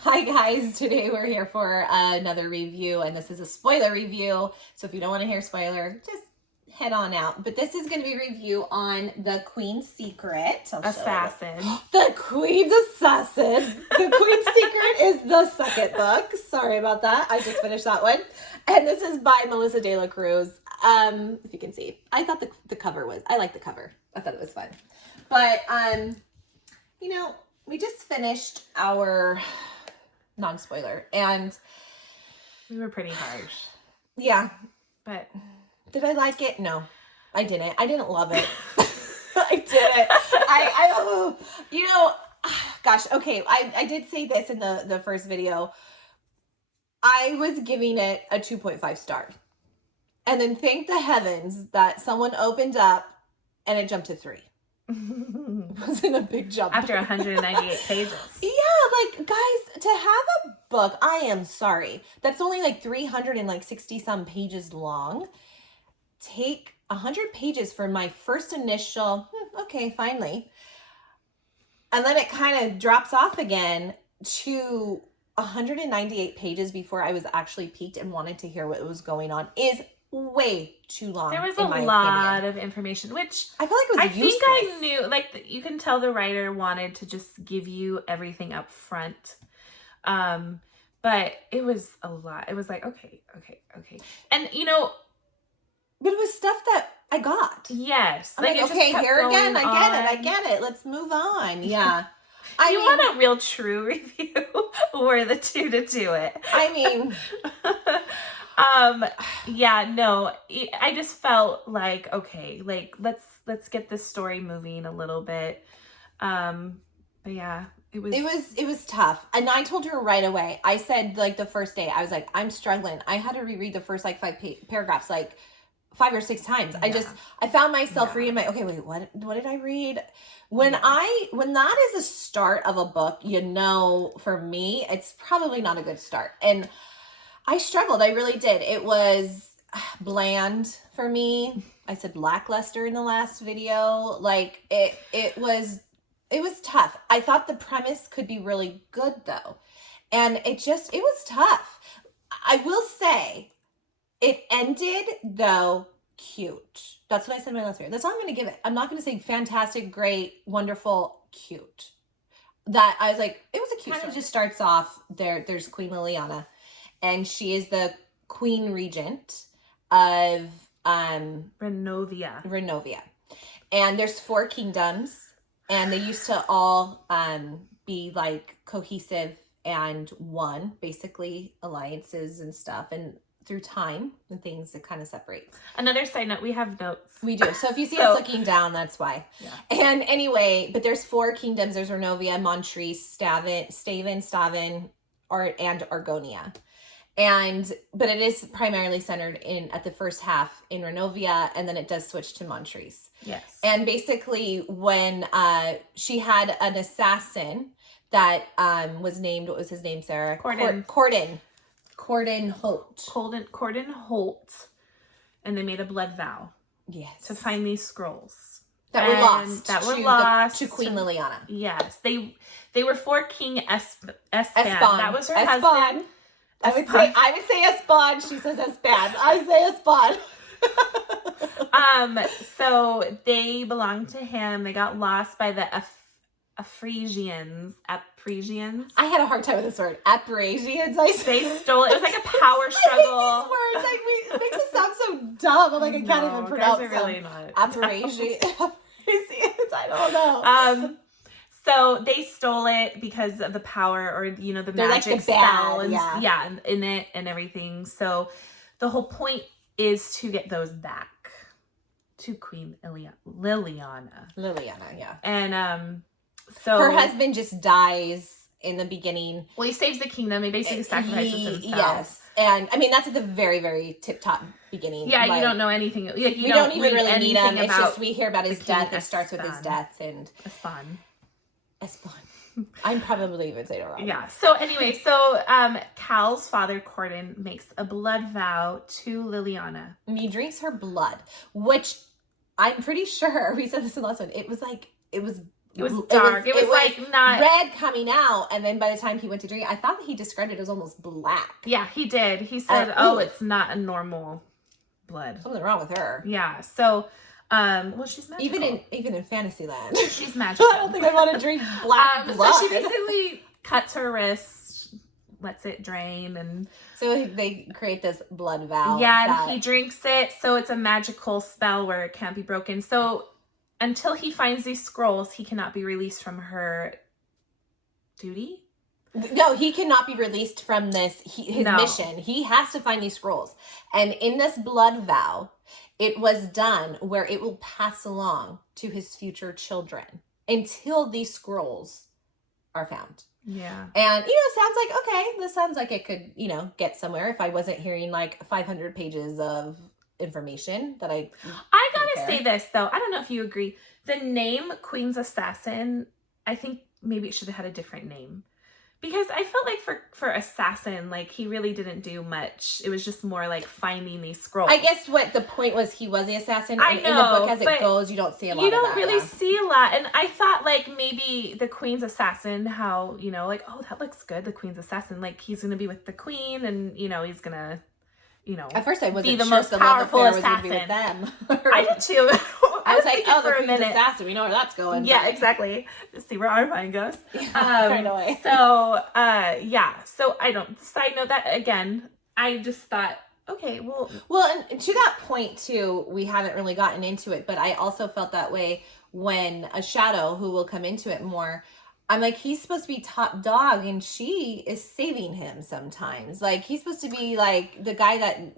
Hi guys, today we're here for another review, and this is a spoiler review. So if you don't want to hear spoiler, just head on out. But this is going to be a review on the Queen's Secret. Assassin. The Queen's Assassin. The Queen's Secret is the second book. Sorry about that. I just finished that one. And this is by Melissa De La Cruz. If you can see, I thought the cover was, I like the cover. I thought it was fun. But, you know, we just finished our non-spoiler, and We were pretty harsh. yeah. But Did I like it? No, I didn't. I didn't love it. I didn't. You know, gosh, okay. I did say this in the first video. I was giving it a 2.5 star. And then thank the heavens that someone opened up and it jumped to 3. It wasn't a big jump. after 198 pages. Yeah, like, guys, to have a book, I am sorry, that's only like 360 some pages long. Take 100 pages for my first initial, okay, finally. And then it kind of drops off again to 198 pages before I was actually peaked and wanted to hear what was going on is way too long. There was a lot of information, which I feel like it was useless. think I knew, like, you can tell the writer wanted to just give you everything up front. But it was a lot. It was like, okay. And, you know, But it was stuff that I got. yes. I'm like, it just okay, kept here again, going I get it. Let's move on. Yeah. You want a real true review? We're the two to do it. I mean, yeah, no, I just felt like, okay, like, let's get this story moving a little bit. But yeah, it was tough. And I told her right away. I said, like, the first day, I was like, I'm struggling. I had to reread the first, like, 5 paragraphs, like, 5 or 6 times. Yeah. I found myself reading my, okay, wait, what did I read? When that is a start of a book, you know, for me, it's probably not a good start. And I struggled. I really did. It was bland for me. I said lackluster in the last video. Like, it was tough. I thought the premise could be really good though. And it was tough. I will say it ended though cute. That's what I said in my last video. That's all I'm going to give it. I'm not going to say fantastic, great, wonderful, cute. That I was like, it was a cute story. It just starts off there. There's Queen Liliana, and she is the Queen Regent of Renovia. And there's 4 kingdoms, and they used to all be like cohesive and one, basically alliances and stuff. And through time and things, it kind of separates. Another side note, we have notes. We do. So if you see us looking down, that's why. Yeah. And anyway, but there's 4 kingdoms. There's Renovia, Montrese, Staven, and Argonia. But it is primarily centered at the first half in Renovia, and then it does switch to Montrese. Yes. And basically when she had an assassin that was named, what was his name, Sarah? Corden Holt. And they made a blood vow. Yes. To find these scrolls. That were lost to Queen Liliana. Yes. They were for King Espan. That was her husband. I would say Espan. She says Espan. I say Espan. So they belonged to him. They got lost by the Apresians. I had a hard time with this word. Apresians. They stole it. It was like a power struggle. I hate these words. It makes it sound so dumb. I'm like, I can't even pronounce them. Really not. Apresians. I don't know. So they stole it because of the power, or, you know, the magic like the spell, bad, and in it and everything. So the whole point is to get those back to Queen Liliana. Yeah. And so her husband just dies in the beginning. Well, he saves the kingdom. He basically sacrifices himself. Yes. And I mean, that's at the very, very tip-top beginning. Yeah, you don't know anything. We don't even really meet him. It's just we hear about his death. It starts with his death. And Espan. I'm probably even saying it wrong. Yeah. So anyway, Cal's father, Corden, makes a blood vow to Liliana. And he drinks her blood, which I'm pretty sure, we said this in the last one, it was It was dark. It was like not red coming out, and then by the time he went to drink, I thought that he described it as almost black. Yeah, he did. He said, it's not a normal blood. Something wrong with her. Yeah. So, well, she's magical. Even in Fantasyland, she's magical. I don't think I want to drink black blood. So she basically cuts her wrist, lets it drain, and so they create this blood vow. Yeah, and he drinks it, so it's a magical spell where it can't be broken. So until he finds these scrolls, he cannot be released from her duty. No, he cannot be released from his mission. He has to find these scrolls. And in this blood vow, it was done where it will pass along to his future children until these scrolls are found. Yeah. And, it sounds like, okay, this sounds like it could, get somewhere if I wasn't hearing like 500 pages of information that I gotta say this, though. I don't know if you agree. The name Queen's Assassin, I think maybe it should have had a different name. Because I felt like for assassin, like he really didn't do much. It was just more like finding these scrolls. I guess what the point was, he was the assassin. I know, in the book as it goes, you don't see a lot of that. You don't really see a lot. And I thought like maybe the Queen's Assassin, how, like, oh, that looks good. The Queen's Assassin, like he's going to be with the Queen and, he's going to, at first I wasn't be the sure most powerful assassin. Was be with them. I did too. I was like, oh, the Queen's Assassin. We know where that's going. Yeah, exactly. Just see where our mind goes. Right away. So, yeah. So side note that again, I just thought, okay, well, and to that point too, we haven't really gotten into it, but I also felt that way when a Shadow, who will come into it more, I'm like, he's supposed to be top dog and she is saving him sometimes. Like, he's supposed to be like the guy that, and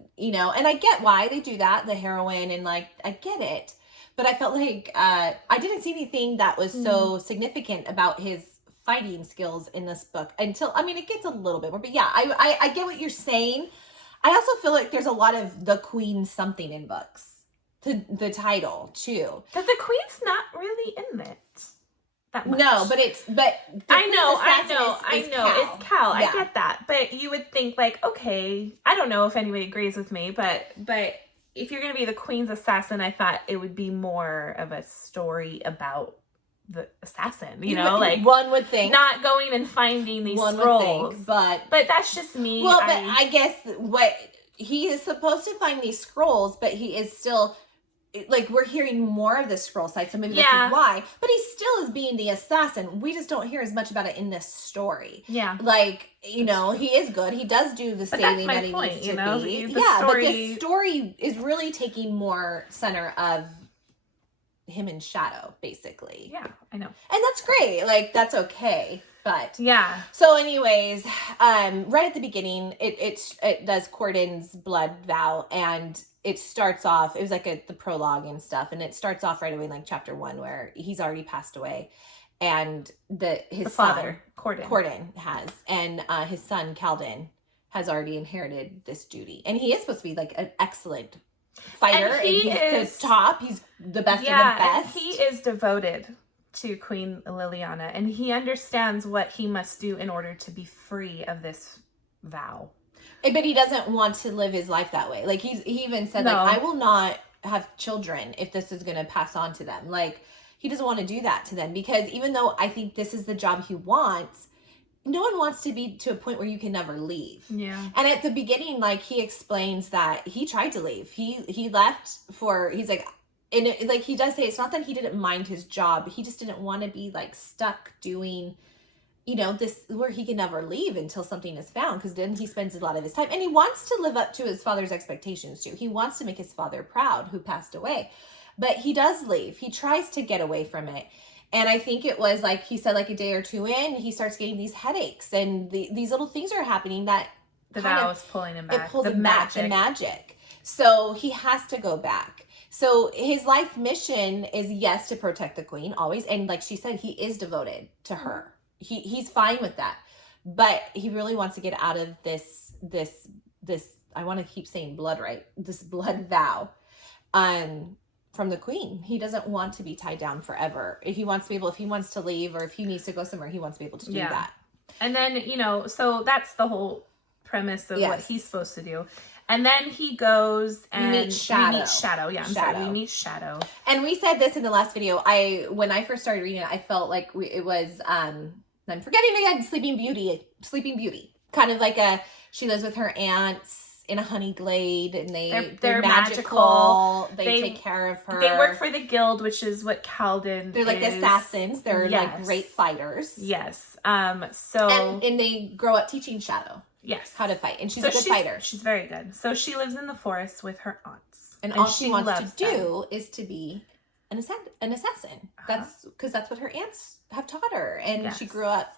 I get why they do that, the heroine, and like, I get it. But I felt like I didn't see anything that was so significant about his fighting skills in this book until, it gets a little bit more. But yeah, I get what you're saying. I also feel like there's a lot of the Queen something in books. The title, too. Because the Queen's not really in it. No, but I know, it's Cal. Yeah. I get that. But you would think like, okay, I don't know if anybody agrees with me, but if you're going to be the Queen's assassin, I thought it would be more of a story about the assassin, like one would think, not going and finding these scrolls, but that's just me. Well, but I guess what he is supposed to find these scrolls, but he is still, like, we're hearing more of the scroll side, so maybe this is why. But he still is being the assassin. We just don't hear as much about it in this story. Yeah. Like, he is good. He does do the saving that he needs to be. But this story is really taking more center of him in Shadow, basically. Yeah, I know. And that's great. Like, that's okay. But yeah. So anyways, right at the beginning, it does Corden's blood vow, and it starts off, it was like the prologue and stuff, and it starts off right away in like chapter 1 where he's already passed away, and his father, Corden has, and his son Calden has already inherited this duty, and he is supposed to be like an excellent fighter, and he's the top, he's the best of the best. And he is devoted to Queen Liliana, and he understands what he must do in order to be free of this vow. But he doesn't want to live his life that way. Like, he even said, like, I will not have children if this is going to pass on to them. Like, he doesn't want to do that to them, because even though I think this is the job he wants, no one wants to be to a point where you can never leave. Yeah. And at the beginning, like, he explains that he tried to leave. He left he's like, and like, he does say it's not that he didn't mind his job. He just didn't want to be like stuck doing, this where he can never leave until something is found, because then he spends a lot of his time, and he wants to live up to his father's expectations too. He wants to make his father proud, who passed away, but he does leave. He tries to get away from it. And I think it was like, he said, like a day or two in, he starts getting these headaches, and these little things are happening that the vow is pulling him back. It pulls him back, the magic. So he has to go back. So his life mission is, yes, to protect the Queen always. And like she said, he is devoted to her. He's fine with that. But he really wants to get out of this, I want to keep saying blood, right? This blood vow from the Queen. He doesn't want to be tied down forever. He wants to be able, if he wants to leave or if he needs to go somewhere, he wants to be able to do that. And then, so that's the whole premise of what he's supposed to do. And then he goes and we meet Shadow. Yeah, I'm sorry. We meet Shadow. And we said this in the last video. When I first started reading it, I felt like it was, I'm forgetting again, Sleeping Beauty. Kind of like she lives with her aunts in a honey glade, and they're magical. They take care of her. They work for the guild, which is what Calden They're like assassins. They're like great fighters. Yes. And they grow up teaching Shadow. Yes. How to fight. And she's a good fighter. She's very good. So she lives in the forest with her aunts. And all she wants to do is to be an assassin. That's what her aunts have taught her. And she grew up.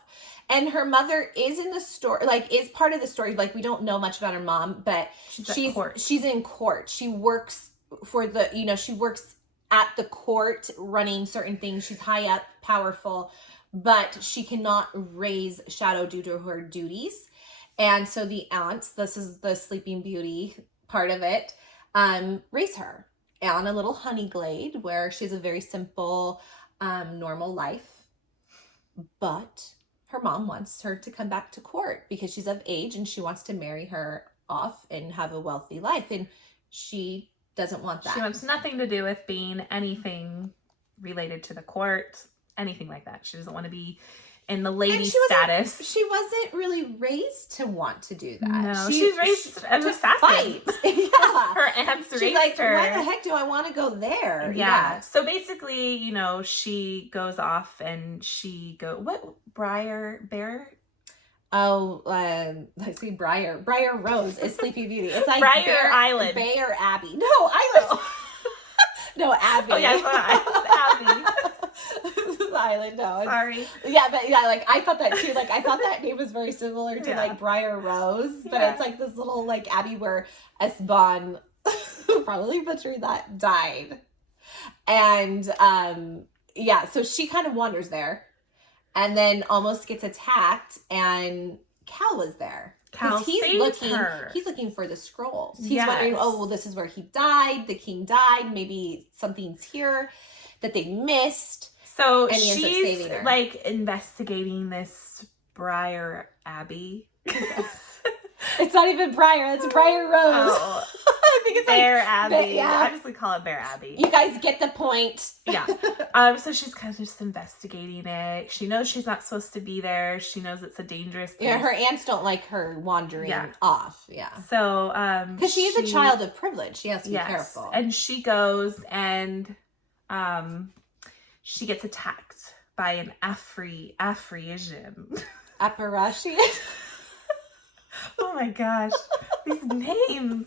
And her mother is in the story, like, is part of the story. Like, we don't know much about her mom, but she's in court. She works for she works at the court running certain things. She's high up, powerful, but she cannot raise Shadow due to her duties. And so the aunts, this is the Sleeping Beauty part of it, raise her on a little honey glade where she has a very simple, normal life. But her mom wants her to come back to court because she's of age and she wants to marry her off and have a wealthy life. And she doesn't want that. She wants nothing to do with being anything related to the court, anything like that. She doesn't want to be in the lady status. She wasn't really raised to want to do that. No, she's raised as an assassin. Yeah. Her aunts raised like, her. Why the heck do I want to go there? Yeah. So basically, she goes off and Briar Bear? Oh, I see Briar Rose is Sleepy Beauty. It's like Briar Island. Bear Abbey. No, Island. No, Abbey. Oh, yeah, Abbey. Island, no. Sorry. Yeah, but like I thought that too. Like I thought that name was very similar to like Briar Rose, but it's like this little like abbey where Esbon, probably butchered that, died. And so she kind of wanders there and then almost gets attacked, and Cal was there. Cal saves her. He's looking for the scrolls. He's wondering, oh, well, this is where he died. The king died. Maybe something's here that they missed. So she's like investigating this Briar Abbey. It's not even Briar. It's Briar Rose. Oh, I think it's Bear Abbey. I just call it Bear Abbey. You guys get the point. Yeah. So she's kind of just investigating it. She knows she's not supposed to be there. She knows it's a dangerous place. Yeah, her aunts don't like her wandering off. Yeah. So because she is a child of privilege. She has to be careful. And she goes and she gets attacked by an Afrasian. Apparition? Oh my gosh. These names.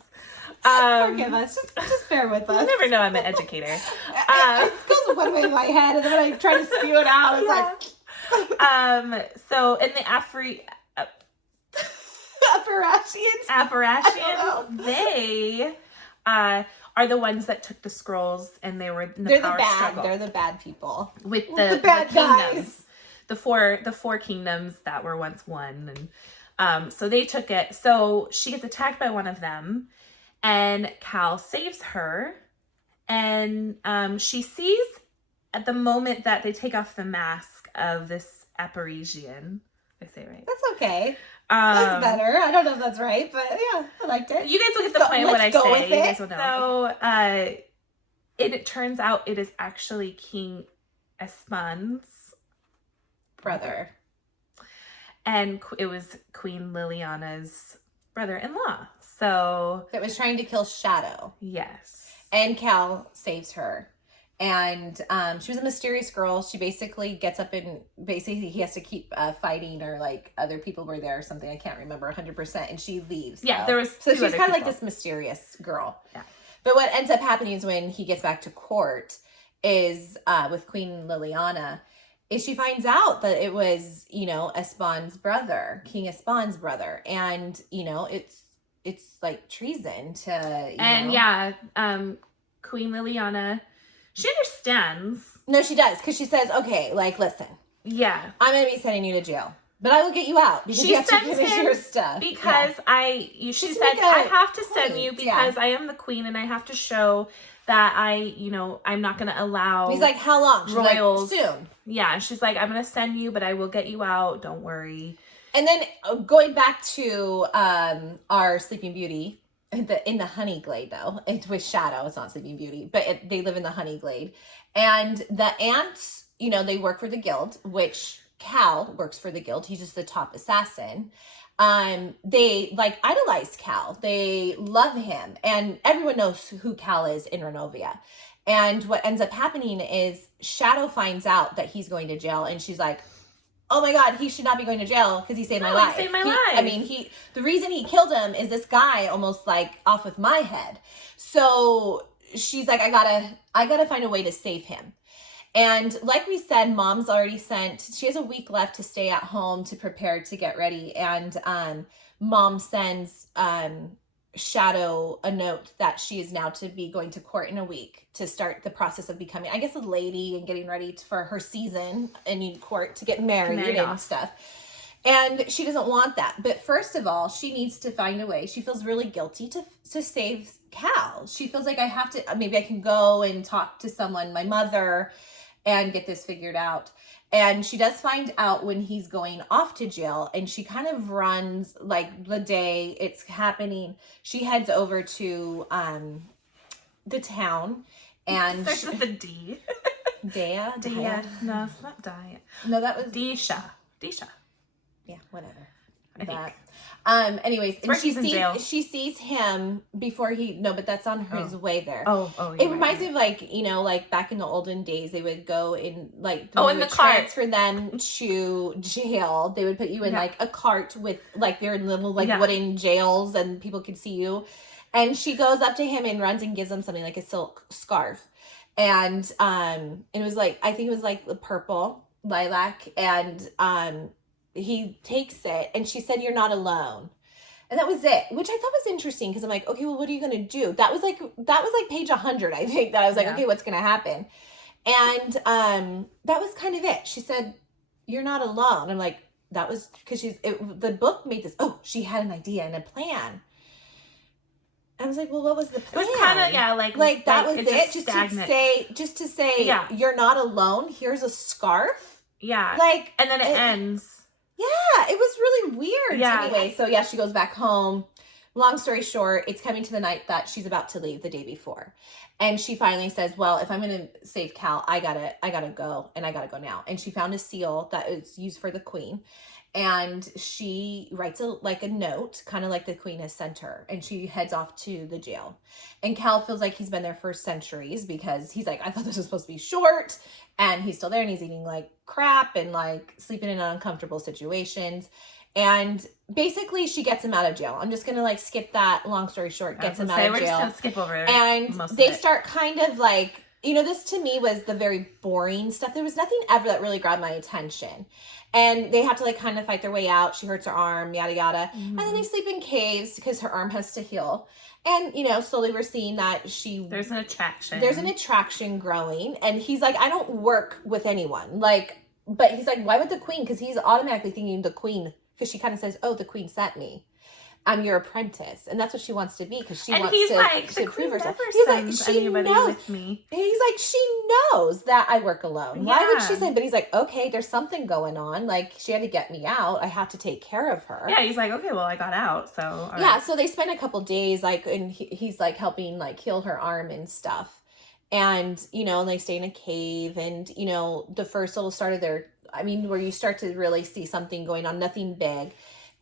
Forgive us. Just bear with us. You never know I'm an educator. It goes one way in my head, and then when I try to spew it out, it's like... So in the Apparitions, they... are the ones that took the scrolls, and they were in the power struggle. They're the bad people with the bad kingdoms, guys. the four kingdoms that were once one, and so they took it. So she gets attacked by one of them, and Cal saves her, and she sees at the moment that they take off the mask of this Apparition. Did I say it right? That's okay. That's better. I don't know if that's right, but yeah, I liked it. You guys will get the point of what I say. You guys will know. So it turns out it is actually King Espon's brother. And it was Queen Liliana's brother-in-law. So that was trying to kill Shadow. Yes. And Cal saves her. And she was a mysterious girl. She basically gets up and basically he has to keep fighting, or like other people were there or something. I can't remember 100%. And she leaves. Yeah, there was so she's kind of like this mysterious girl. Yeah. But what ends up happening is when he gets back to court is with Queen Liliana, is she finds out that it was, Espon's brother, King Espon's brother. And, it's like treason to, Queen Liliana... She understands. No, she does. Because she says, okay, like, listen. Yeah. I'm going to be sending you to jail. But I will get you out. Because you have to finish your stuff. Because she says, I have to send you because I am the queen and I have to show that I'm not going to allow. He's like, how long? She's royals. Like, soon. Yeah. She's like, I'm going to send you, but I will get you out. Don't worry. And then going back to our Sleeping Beauty in the honey glade though. It's with Shadow. It's not Sleeping Beauty, but they live in the honey glade. And the ants, you know, they work for the guild, which Cal works for the guild. He's just the top assassin. They like idolize Cal. They love him, and everyone knows who Cal is in Renovia. And what ends up happening is Shadow finds out that he's going to jail, and she's like, oh my God, he should not be going to jail because he saved my life. He saved my life. I mean, the reason he killed him is this guy almost like off with my head. So she's like, I gotta find a way to save him. And like we said, Mom's already she has a week left to stay at home to prepare to get ready. And Mom sends Shadow a note that she is now to be going to court in a week to start the process of becoming, I guess, a lady and getting ready for her season in court to get married and stuff. And she doesn't want that. But first of all, she needs to find a way. She feels really guilty to save Cal. She feels like maybe I can go and talk to someone, my mother, and get this figured out. And she does find out when he's going off to jail, and she kind of runs like the day it's happening. She heads over to the town, and starts with a D. Dea? No, it's not Daya. No, that was Disha. Yeah, whatever. I think. Anyways, and she sees him before but that's on his way there. It reminds me of like back in the olden days, they would go in like in the cart transfer them to jail. They would put you in like a cart with like their little wooden jails, and people could see you. And she goes up to him and runs and gives him something like a silk scarf, and it was like, I think it was like the purple lilac, and he takes it, and she said, "You're not alone." And that was it, which I thought was interesting, because I'm like, okay, well, what are you going to do? That was like page 100, I think, that I was like, okay, what's going to happen? And that was kind of it. She said, "You're not alone." I'm like, that was because the book made this, she had an idea and a plan. I was like, well, what was the plan? It was kind of, like that was it. Just to say, you're not alone. Here's a scarf. Yeah. Like, and then it ends. Yeah, it was really weird. Anyway, so she goes back home. Long story short, it's coming to the night that she's about to leave the day before. And she finally says, well, if I'm going to save Cal, I gotta go, and I gotta go now. And she found a seal that is used for the queen. And she writes a note, kind of like the queen has sent her. And she heads off to the jail. And Cal feels like he's been there for centuries, because he's like, I thought this was supposed to be short. And he's still there, and he's eating like crap and like sleeping in uncomfortable situations. And basically she gets him out of jail. I'm just going to like skip that. Long story short, gets him out of jail. We're just going to skip over it. And they start kind of like, this to me was the very boring stuff. There was nothing ever that really grabbed my attention. And they have to like kind of fight their way out. She hurts her arm, yada, yada. Mm-hmm. And then they sleep in caves because her arm has to heal. And, slowly we're seeing that there's an attraction growing. And he's like, I don't work with anyone. But he's like, why would the queen? Because he's automatically thinking the queen, because she kind of says, the queen sent me. I'm your apprentice. And that's what she wants to be, because she wants to prove herself. He's like, she knows. With me. He's like, she knows that I work alone. Yeah. Why would she say? But he's like, okay, there's something going on. Like, she had to get me out. I have to take care of her. Yeah, he's like, okay, well, I got out. So, all yeah, right. So they spend a couple days, and he's like helping like heal her arm and stuff. And, they stay in a cave, and, the first little start of where you start to really see something going on, nothing big,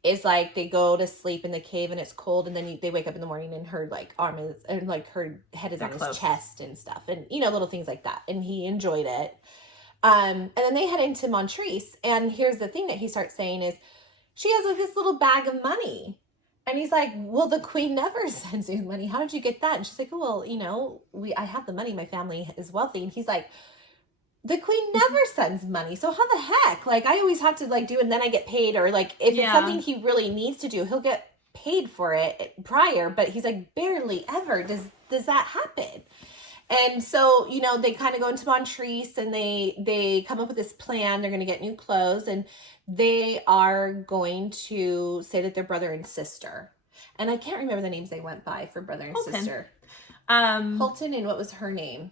is like they go to sleep in the cave and it's cold, and then they wake up in the morning and her like arm is, and like her head is on his chest and stuff, and little things like that, and he enjoyed it. And then they head into Montrese, and here's the thing that he starts saying is, she has like this little bag of money. And he's like, well, the queen never sends you money. How did you get that? And she's like, well, I have the money. My family is wealthy. And he's like, the queen never sends money. So how the heck? Like, I always have to like do it, and then I get paid. Or like, if it's something he really needs to do, he'll get paid for it prior. But he's like, barely ever does that happen. And so, they kind of go into Montrese, and they come up with this plan. They're going to get new clothes, and they are going to say that they're brother and sister. And I can't remember the names they went by for brother and sister. Holton, and what was her name?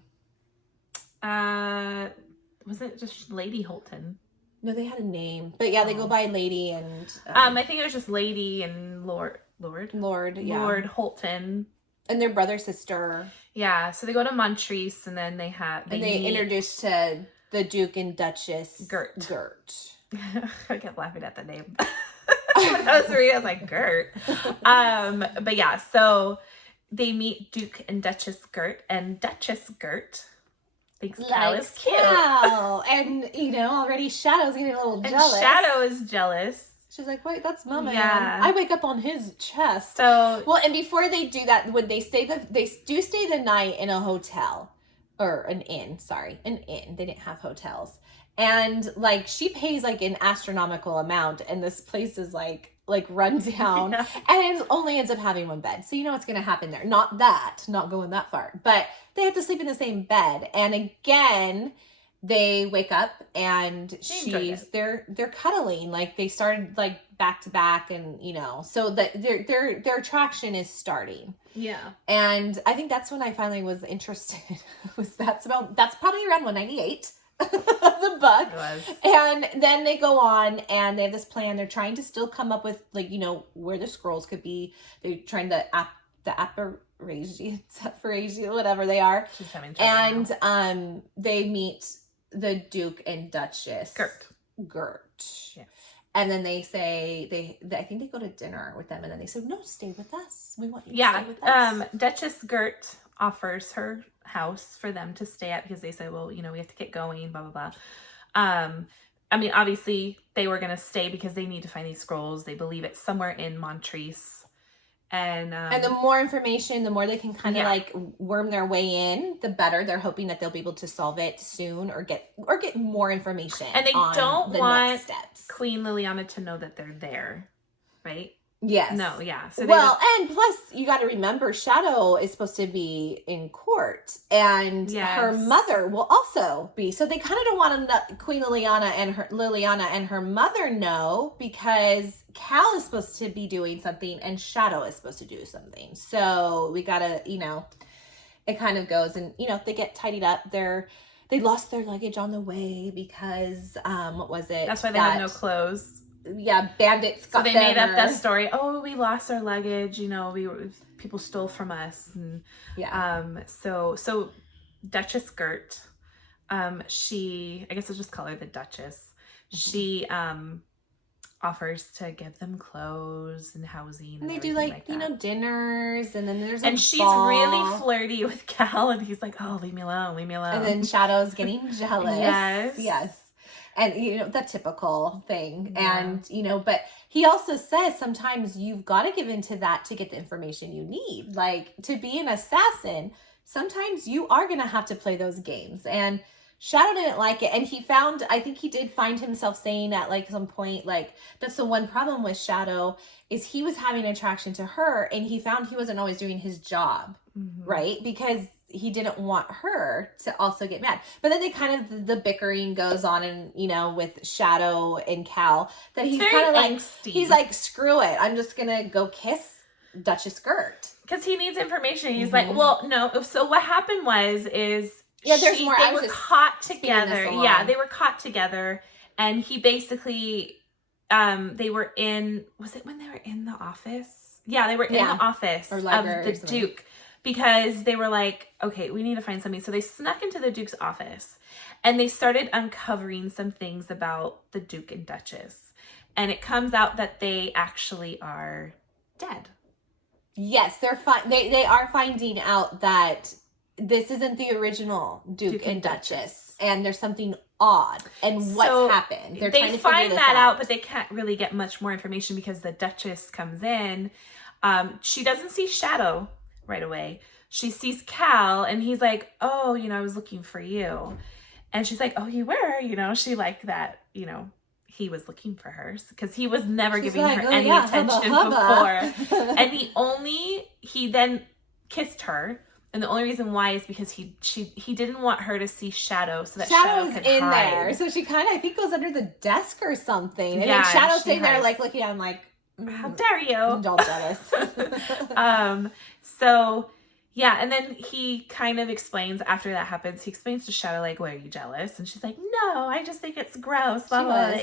Was it just Lady Holton? No, they had a name. But yeah, they go by Lady and... I think it was just Lady and Lord, yeah. Lord Holton. And their brother, sister. Yeah, so they go to Montrese, and then they introduce to the Duke and Duchess Gert. I kept laughing at the name. When I was reading, I was like, Gert. But yeah, so they meet Duke and Duchess Gert, and Duchess Gert thinks Cal is cute. And, already Shadow's getting a little jealous. And Shadow is jealous. She's like, wait, that's my man. I wake up on his chest. So, well, and before they do that, when they do stay the night in a hotel or an inn. They didn't have hotels, and like she pays like an astronomical amount, and this place is like run down, and it only ends up having one bed. So you know what's going to happen there. Not going that far, but they have to sleep in the same bed, and again. They wake up and they're cuddling, like they started like back to back, and so that their attraction is starting. Yeah. And I think that's when I finally was interested. That's probably around 198 of the book. It was. And then they go on and they have this plan. They're trying to still come up with where the scrolls could be. They're trying to apparatus, whatever they are. She's having trouble now. And they meet the Duke and Duchess Gert. Yes. And then they say I think they go to dinner with them, and then they say, no, stay with us. We want you to stay with us. Duchess Gert offers her house for them to stay at because they say, well, we have to get going, blah blah blah. I mean, obviously they were gonna stay because they need to find these scrolls. They believe it's somewhere in Montrese. And the more information, the more they can kind of like worm their way in, the better. They're hoping that they'll be able to solve it soon or get more information. And they don't the want next steps. Queen Liliana to know that they're there, right? Yes. No, yeah. So and plus you got to remember Shadow is supposed to be in court, and her mother will also be. So they kind of don't want Queen Liliana and her mother know, because Cal is supposed to be doing something and Shadow is supposed to do something. So we got to, it kind of goes, and they get tidied up. They lost their luggage on the way because what was it? That's why they had no clothes. Yeah, bandits got them. So they made up that story. Oh, we lost our luggage. People stole from us. And, So Duchess Gert, she, I guess I'll just call her the Duchess. Mm-hmm. She offers to give them clothes and housing. And they do dinners, and then there's she's really flirty with Cal, and he's like, oh, leave me alone. And then Shadow's getting jealous. Yes. And, the typical thing. Yeah. And, but he also says sometimes you've got to give into that to get the information you need. Like, to be an assassin, sometimes you are going to have to play those games. And Shadow didn't like it. And I think he did find himself saying at, like, some point, like, that's the one problem with Shadow is he was having attraction to her, and he found he wasn't always doing his job, right? Because he didn't want her to also get mad. But then the bickering goes on, and with Shadow and Cal, that he's kind of like angsty. He's like, screw it, I'm just gonna go kiss Duchess Gert because he needs information. He's like, well, no. So what happened there's more. They were caught together. Yeah, they were caught together, and he basically they were in. Was it when they were in the office? Yeah, they were in the office of the Duke. Because they were like, okay, we need to find something. So they snuck into the Duke's office, and they started uncovering some things about the Duke and Duchess. And it comes out that they actually are dead. Yes, they are finding out that this isn't the original Duke and Duchess. And there's something odd. And what's happened? They're trying to find that out, but they can't really get much more information because the Duchess comes in. She doesn't see Shadow right away. She sees Cal, and he's like, oh, I was looking for you. And she's like, oh, you were? She liked that, he was looking for her, because he was never giving her any attention before. And he then kissed her. And the only reason why is because he didn't want her to see Shadow, so that Shadow could in hide. There. So she kind of, I think, goes under the desk or something. And then Shadow's sitting there like looking at him like, how dare you? I'm all jealous. Yeah, and then he kind of explains, after that happens, he explains to Shadow, like, why are you jealous? And she's like, no, I just think it's gross. Blah, blah, blah.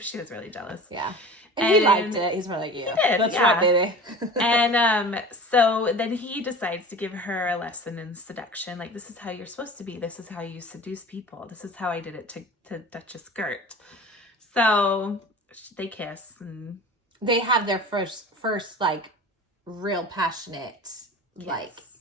She was really jealous. Yeah. And he liked it. He's more like you. He did, That's right, baby. And so then he decides to give her a lesson in seduction. Like, this is how you're supposed to be. This is how you seduce people. This is how I did it to Duchess Gert. So they kiss. And they have their first like, real passionate,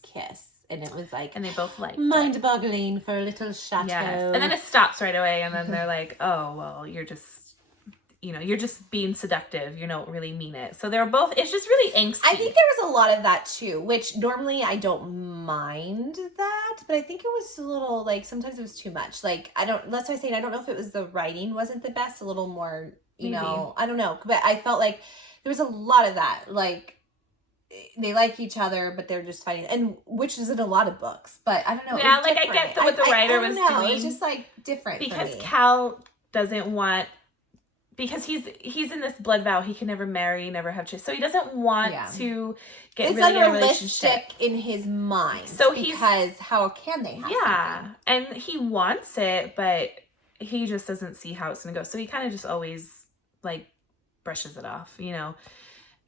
kiss. And it was like, and they both like mind-boggling for a little chateau. Yes. And then it stops right away, and then they're like, oh, well, you're just being seductive. You don't really mean it. So they're both, it's just really angsty. I think there was a lot of that too, which normally I don't mind that, but I think it was a little, like, sometimes it was too much. Like, that's why I say I don't know if it was the writing wasn't the best, a little more, you know, I don't know. But I felt like there was a lot of that, like, they like each other, but they're just fighting, and which is in a lot of books. But I don't know. Yeah, like different. I get what the writer was doing. It's just like different because Cal doesn't want, because he's in this blood vow. He can never marry, never have children, so he doesn't want to get really in a relationship in his mind. So because how can they have something? And he wants it, but he just doesn't see how it's gonna go. So he kind of just always like brushes it off, you know.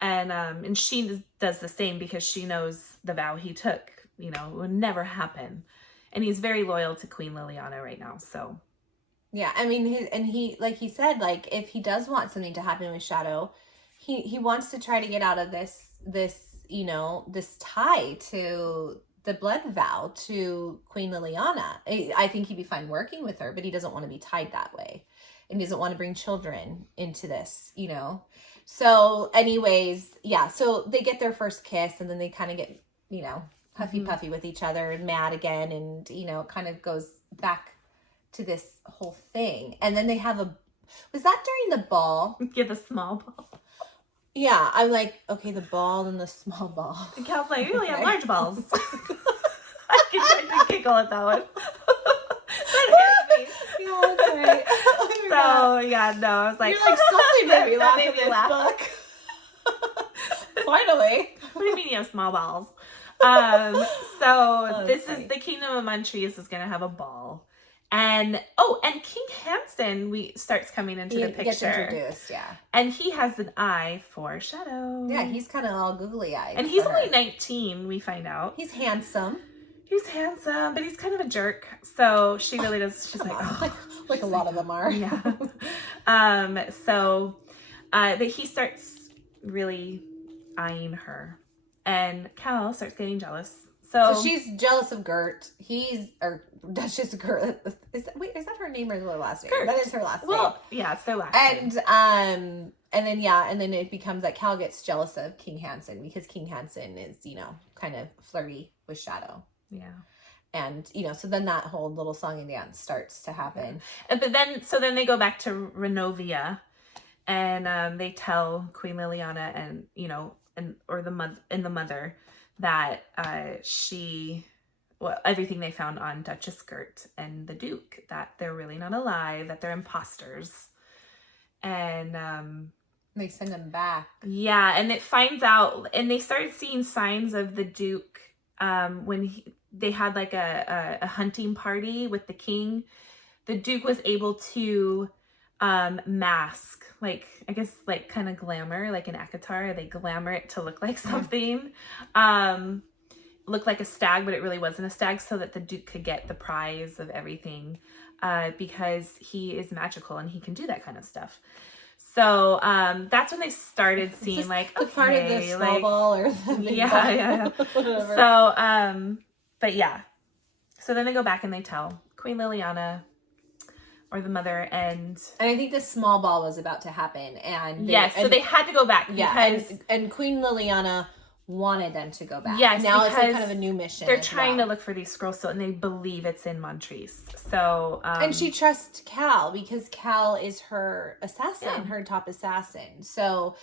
And she does the same because she knows the vow he took, you know, would never happen. And he's very loyal to Queen Liliana right now, so. Yeah, I mean, he like he said, like, if he does want something to happen with Shadow, he wants to try to get out of this, you know, this tie to the blood vow to Queen Liliana. I think he'd be fine working with her, but he doesn't want to be tied that way. And he doesn't want to bring children into this, you know. So anyways, yeah, so they get their first kiss, and then they kind of get, you know, puffy with each other and mad again. And, you know, it kind of goes back to this whole thing. And then they have was that during the ball? Yeah, the small ball. Yeah, I'm like, okay, the ball and the small ball. And Cal's like, you really have large balls. I can giggle at that one. Yeah, that's right. So, yeah, no, I was like, you're like, something made me laugh made in me this laugh. book. Finally. What do you mean you have small balls? So this is the Kingdom of Montrese is going to have a ball. And King Hansen starts coming into the picture. Gets introduced, yeah. And he has an eye for Shadow. Yeah, he's kind of all googly eyed. And he's only 19, we find out. He's handsome. He's handsome, but he's kind of a jerk. So she really does. She's like, oh. like a lot of them are. Yeah. But he starts really eyeing her, and Cal starts getting jealous. So she's jealous of Gert. Duchess Gert. Is that her name or her last name? Gert. That is her last name. Well, yeah, it's their last name. And then it becomes that Cal gets jealous of King Hansen because King Hansen is, you know, kind of flirty with Shadow. Yeah. And, you know, so then that whole little song and dance starts to happen. But then they go back to Renovia, and they tell Queen Liliana and, you know, the mother that everything they found on Duchess Gert and the Duke, that they're really not alive, that they're imposters. And they send them back. Yeah, and it finds out, and they started seeing signs of the Duke when they had like a hunting party with the king. The Duke was able to mask, like, I guess, like, kind of glamour, like an ACOTAR. They glamour it to look like something. Look like a stag, but it really wasn't a stag, so that the Duke could get the prize of everything, because he is magical and he can do that kind of stuff. So that's when they started seeing, like, the part of the small ball or the big ball. Yeah. Whatever. So, but yeah. So then they go back and they tell Queen Liliana, or the mother, and I think the small ball was about to happen, and so they had to go back. Yeah, and Queen Liliana wanted them to go back. Yes, now it's like kind of a new mission. They're trying to look for these scrolls, so, and they believe it's in Montrese. So, and she trusts Cal because Cal is her assassin, her top assassin. So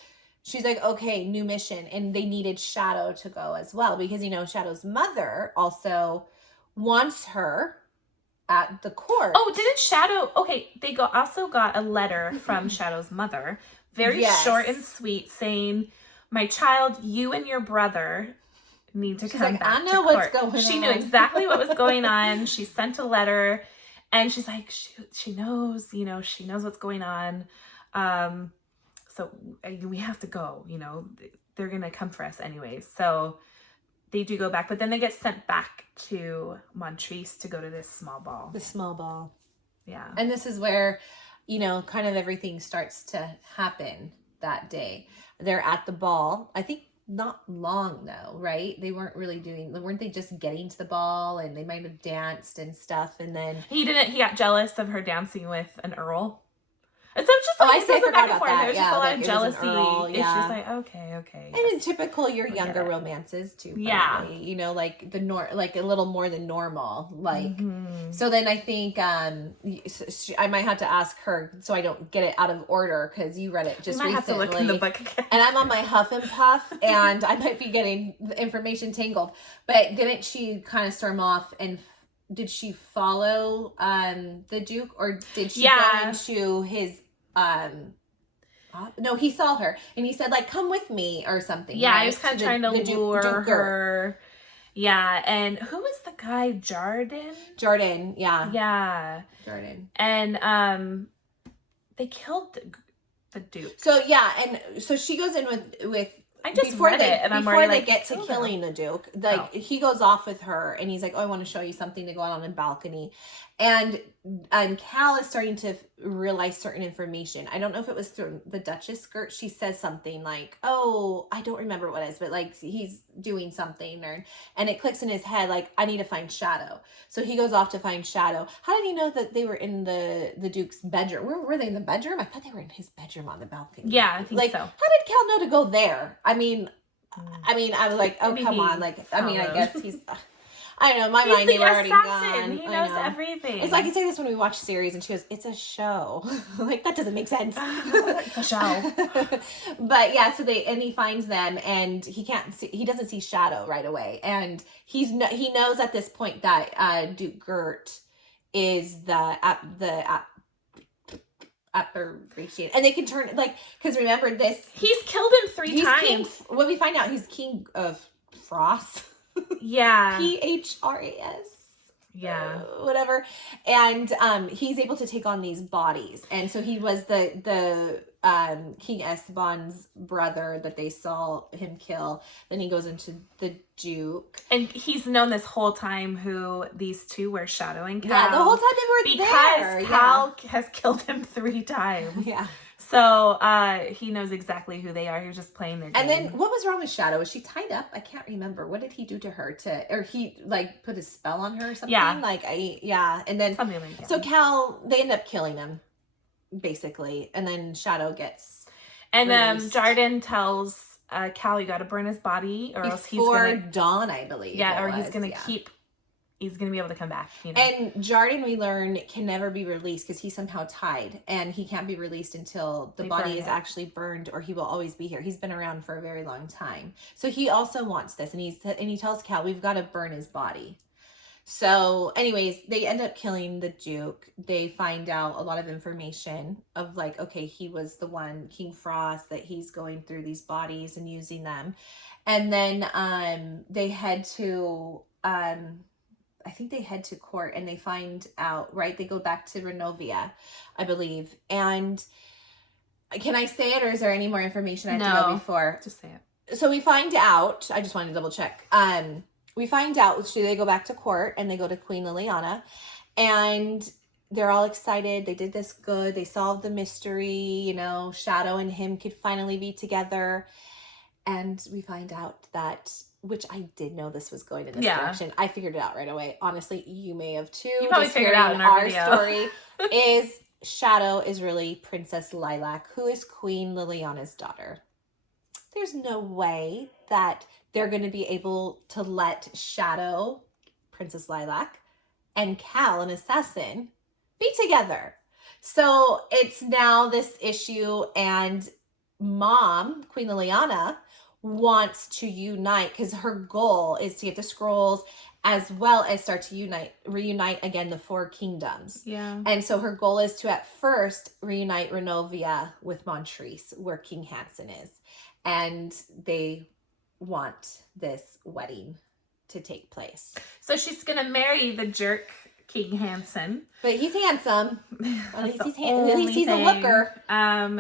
she's like, okay, new mission, and they needed Shadow to go as well because, you know, Shadow's mother also wants her at the court. Oh, didn't Shadow? Okay, they also got a letter from Shadow's mother, very short and sweet, saying, "My child, you and your brother need to She's come like, back I know to what's court. going She knew on. exactly what was going on. She sent a letter, and she's like, she knows, you know, she knows what's going on. So we have to go, you know, they're going to come for us anyways. So they do go back, but then they get sent back to Montrese to go to this small ball. The small ball. Yeah. And this is where, you know, kind of everything starts to happen that day. They're at the ball. I think not long though, right? They weren't they just getting to the ball, and they might have danced and stuff, and then he got jealous of her dancing with an earl. And so it's just like, I forgot about that. There's Yeah, just a lot like of it was an jealousy. earl, It's yeah. just like, okay. And in typical your I get younger it. romances too. Probably, Yeah. you know, like like a little more than normal. Like, Mhm. so then I think I might have to ask her so I don't get it out of order, because you read it just I might recently. have to look in the book again. And I'm on my Huff and Puff, and I might be getting the information tangled. But didn't she kind of storm off, and did she follow the Duke, or did she go into his no, he saw her and he said, like, come with me or something. Yeah, right? he was kind of trying to lure her. Yeah, and who was the guy? Jordan, yeah. Yeah. Jordan. And they killed the Duke. So yeah, and so she goes in with I just read it, and I'm already like, before they get to killing the Duke, like he goes off with her, and he's like, "Oh, I want to show you something," to go out on a balcony, and Cal is starting to realize certain information. I don't know if it was through the Duchess skirt. She says something like, "Oh, I don't remember what it is," but like he's doing something, and it clicks in his head, like, I need to find Shadow. So he goes off to find Shadow. How did he know that they were in the Duke's bedroom? Were they in the bedroom? I thought they were in his bedroom on the balcony. Yeah, I think so. How did Cal know to go there? I mean, I was like, oh, maybe come on. Like, I mean, I guess he's, I don't know, my mind, they were already gone. He knows everything. It's like you say this when we watch series, and she goes, it's a show. Like, that doesn't make sense. It's a show. But yeah, so he finds them, and he doesn't see Shadow right away. And he knows at this point that Duke Gert is the appreciate, and they can turn, like, because remember this, he's killed him 3 times. When we find out he's king of Frost. Yeah. Phras. Yeah. Whatever. And he's able to take on these bodies. And so he was the King Esteban's brother that they saw him kill. Then he goes into the Duke. And he's known this whole time who these two were Shadow and Cal. Yeah, the whole time they were there. Because Cal has killed him 3 times. Yeah. So he knows exactly who they are. He was just playing their game. And then what was wrong with Shadow? Was she tied up? I can't remember. What did he do to her or he like put a spell on her or something? Yeah. And then something like that. So Cal, they end up killing him, basically. And then Shadow gets and Jordan tells Cal, you gotta burn his body or else he's gonna dawn, I believe. Yeah, or he's gonna he's going to be able to come back. You know? And Jordan, we learn, can never be released because he's somehow tied. And he can't be released until the body is actually burned, or he will always be here. He's been around for a very long time. So he also wants this. And he tells Cal, we've got to burn his body. So anyways, they end up killing the Duke. They find out a lot of information of like, okay, he was the one, King Frost, that he's going through these bodies and using them. And then they head to... I think they head to court and they find out, right? They go back to Renovia, I believe. And can I say it, or is there any more information I have to go before? Just say it. So we find out, I just wanted to double check. We find out, so they go back to court and they go to Queen Liliana, and they're all excited. They did this good. They solved the mystery, you know, Shadow and him could finally be together. And we find out that, which I did know this was going in this direction. I figured it out right away. Honestly, you may have too. You probably figured out in our video. Story is Shadow is really Princess Lilac, who is Queen Liliana's daughter. There's no way that they're going to be able to let Shadow, Princess Lilac, and Cal, an assassin, be together. So it's now this issue, and Mom, Queen Liliana, wants to unite because her goal is to get the scrolls as well as start to reunite again the 4 kingdoms. Yeah. And so her goal is to at first reunite Renovia with Montrese, where King Hansen is. And they want this wedding to take place. So she's going to marry the jerk King Hansen. But he's handsome. At least Only he's a thing. looker.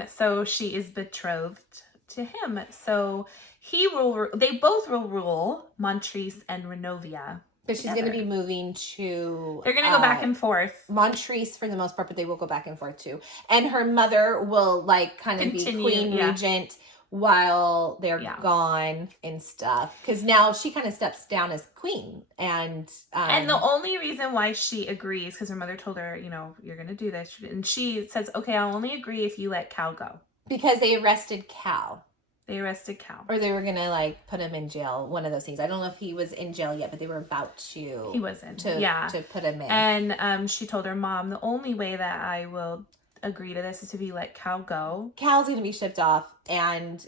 So she is betrothed to him. So they both will rule Montrese and Renovia. But she's going to be moving to... They're going to go back and forth. Montrese for the most part, but they will go back and forth too. And her mother will like kind of be queen regent while they're gone and stuff. Because now she kind of steps down as queen. And the only reason why she agrees, because her mother told her, you know, you're going to do this. And she says, okay, I'll only agree if you let Cal go. Because they arrested Cal. They arrested Cal. Or they were going to, like, put him in jail. One of those things. I don't know if he was in jail yet, but they were about to... He wasn't. To put him in. And she told her mom, the only way that I will agree to this is if you let Cal go. Cal's going to be shipped off, and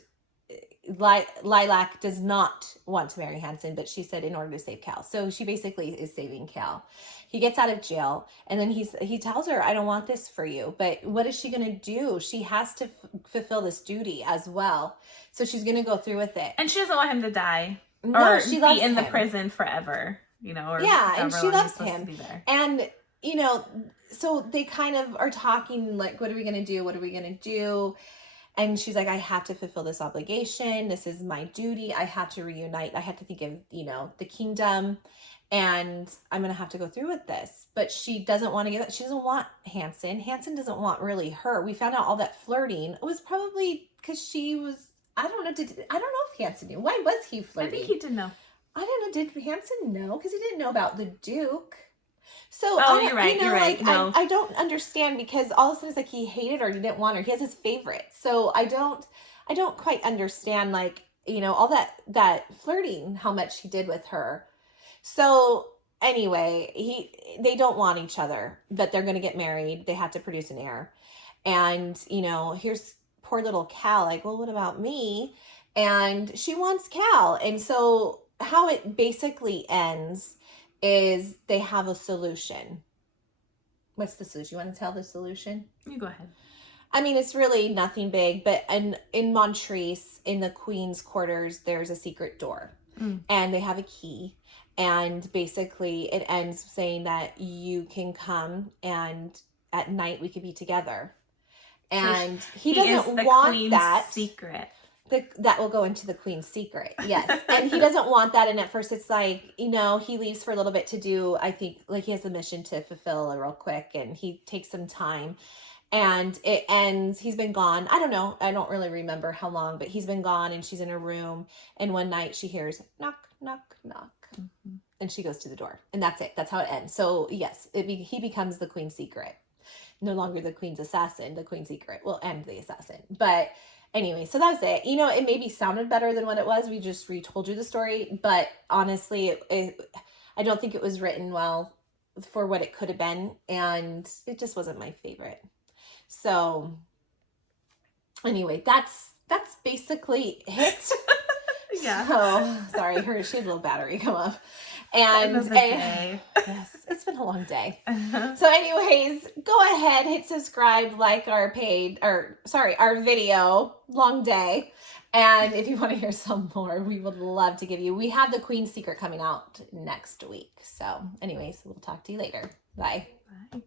Lilac does not want to marry Hansen, but she said in order to save Cal. So she basically is saving Cal. He gets out of jail, and then he tells her, I don't want this for you. But what is she going to do? She has to fulfill this duty as well. So she's going to go through with it. And she doesn't want him to die. No, or she loves be in him. the prison forever, you know. Or and she loves him. To be there. And, you know, so they kind of are talking, like, what are we going to do? What are we going to do? And she's like, I have to fulfill this obligation. This is my duty. I have to reunite. I have to think of, you know, the kingdom. And I'm going to have to go through with this. But she doesn't want to give it. She doesn't want Hansen. Hansen doesn't want really her. We found out all that flirting. It was probably because she was, I don't know if Hansen knew. Why was he flirting? I think he didn't know. I don't know. Did Hansen know? Because he didn't know about the Duke. So you're right. You know, you're right. Like, no. I don't understand, because all of a sudden it's like he hated her. He didn't want her. He has his favorite. So I don't quite understand, like, you know, all that flirting, how much he did with her. So anyway, they don't want each other, but they're going to get married. They have to produce an heir. And, you know, here's poor little Cal, like, well, what about me? And she wants Cal. And so how it basically ends is they have a solution. What's the solution? You want to tell the solution? You go ahead. I mean, it's really nothing big, but in Montrese, in the queen's quarters, there's a secret door. And they have a key. And basically it ends saying that you can come and at night we could be together. And he doesn't want that. Secret. That will go into the queen's secret. Yes. And he doesn't want that. And at first it's like, you know, he leaves for a little bit to do, I think, like he has a mission to fulfill real quick, and he takes some time. And it ends, he's been gone. I don't know. I don't really remember how long, but he's been gone, and she's in her room. And one night she hears knock, knock, knock. Mm-hmm. And she goes to the door. And that's it. That's how it ends. So yes, he becomes the queen's secret. No longer the queen's assassin. The queen's secret will end the assassin. But anyway, so that's it. You know, it maybe sounded better than what it was. We just retold you the story. But honestly, I don't think it was written well for what it could have been. And it just wasn't my favorite. So anyway, that's basically it. Yeah. So sorry, she had a little battery come up. And yes, it's been a long day. So anyways, go ahead, hit subscribe, like our video, long day. And if you want to hear some more, we would love to give you. We have the Queen's Secret coming out next week. So anyways, we'll talk to you later. Bye. Bye.